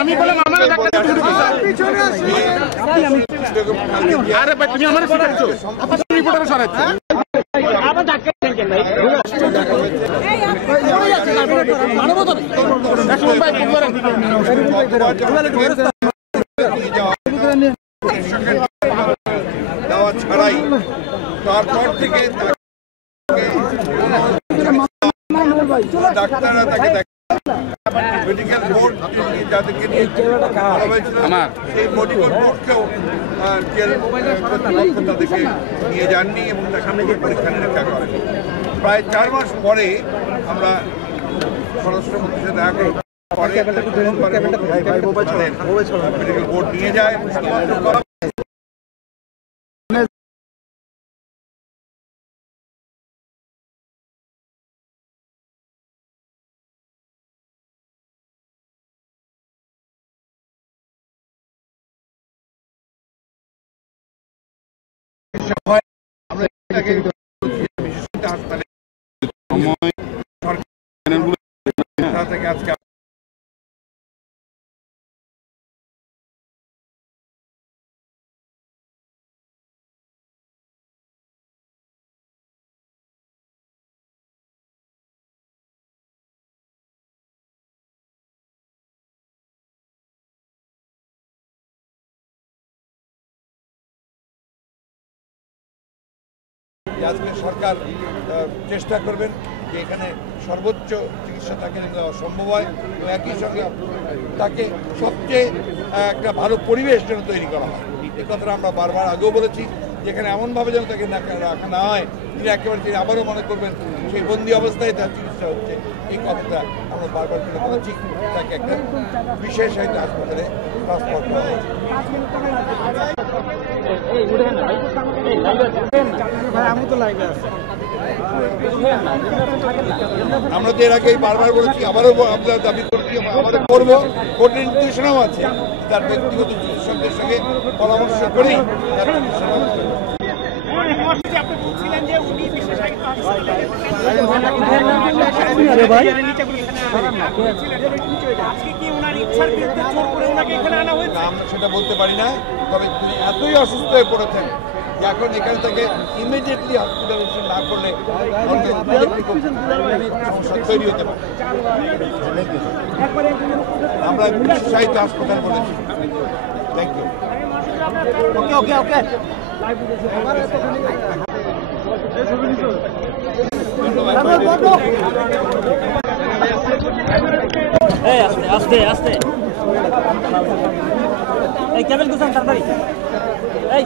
আমি বললাম আমার আরে ভাই তুমি আমার সরাচ্ছ রিপোর্টারে সরাচ্ছ দেওয়া ছাড়াই তারপর থেকে ডাক্তাররা তাকে মেডিকেল বোর্ড যাদেরকে নিয়ে সেই মেডিকেল বোর্ডকেও জেল কর্তৃপক্ষ তাদেরকে নিয়ে যাননি এবং তার সামনে পরীক্ষা নিরীক্ষা করেনি। প্রায় 4 মাস পরে আমরা স্বরাষ্ট্রমন্ত্রীর সাথে দেখা করি, মেডিকেল বোর্ড নিয়ে যায় আজকে আজকে সরকার চেষ্টা করবেন যে এখানে সর্বোচ্চ চিকিৎসা তাকে দেওয়া সম্ভব হয় এবং একই সঙ্গে তাকে সবচেয়ে একটা ভালো পরিবেশ যেন তৈরি করা হয়। এই কথাটা আমরা বারবার আগেও বলেছি, যেখানে এমনভাবে যেন তাকে রাখা না হয় তিনি একেবারে তিনি আবারও মনে করবেন সেই বন্দি অবস্থায় তার চিকিৎসা হচ্ছে। এই কথাটা আমরা বারবার করে বলেছি, তাকে একটা বিশেষ হয়তো হাসপাতালে ট্রান্সফার করা হয়েছে। আমরা তো এর আগেই বারবার বলেছি, আবারও আমরা দাবি করছি, আমাদের করবো, কোর্টের নির্দেশনাও আছে, তার ব্যক্তিগত চিকিৎসকদের সঙ্গে পরামর্শ করেই তার চিকিৎসা সেটা বলতে পারি না, তবে তিনি এতই অসুস্থ হয়ে পড়েছেন যে এখন এখানে থেকে ইমিডিয়েটলি হসপিটালাইজেশন না করলে সমস্যা তৈরি হতে পারে। আমরা বিশেষায়িত হাসপাতাল বলেছি। Thank you. ওকে ওকে ওকে আস্তে আস্তে এই কেবল গুছান তাড়াতাড়ি এই